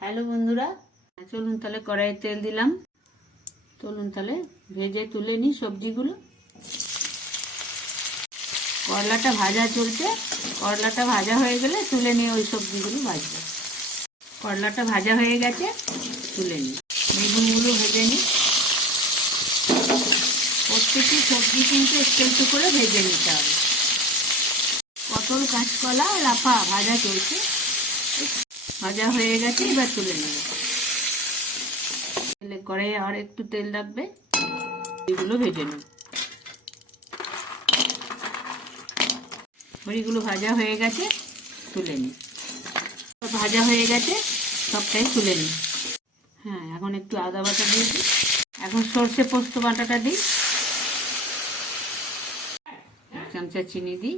Hello বন্ধুরা, চলুন তাহলে কড়াইয়ে তেল দিলাম। চলুন তাহলে ভেজে তুলে নিই সবজিগুলো। করলাটা ভাজা চলছে, করলাটা ভাজা হয়ে গেলে তুলে নিয়ে ওই সবজিগুলো ভাজবো। করলাটা ভাজা হয়ে গেছে, তুলে নিই। বেগুনগুলো ভেজে নিই। প্রত্যেকটি সবজি কিন্তু একটু একটু করে ভেজে নিতে হবে। পটল, কাঁচকলা, লাফা ভাজা চলছে, ভাজা হয়ে গেছে, এবার তুলে নেব। কড়াইয়ে আর একটু তেল লাগবে, এগুলো ভেজে নেব। বড়িগুলো ভাজা হয়ে গেছে, তুলে নিই। ভাজা হয়ে গেছে, সবটাই তুলে নিই। হ্যাঁ, এখন একটু আদা বাটা দিয়ে দিই। এখন সর্ষে পোস্ত বাটাটা দিই। 1 চামচা চিনি দিই।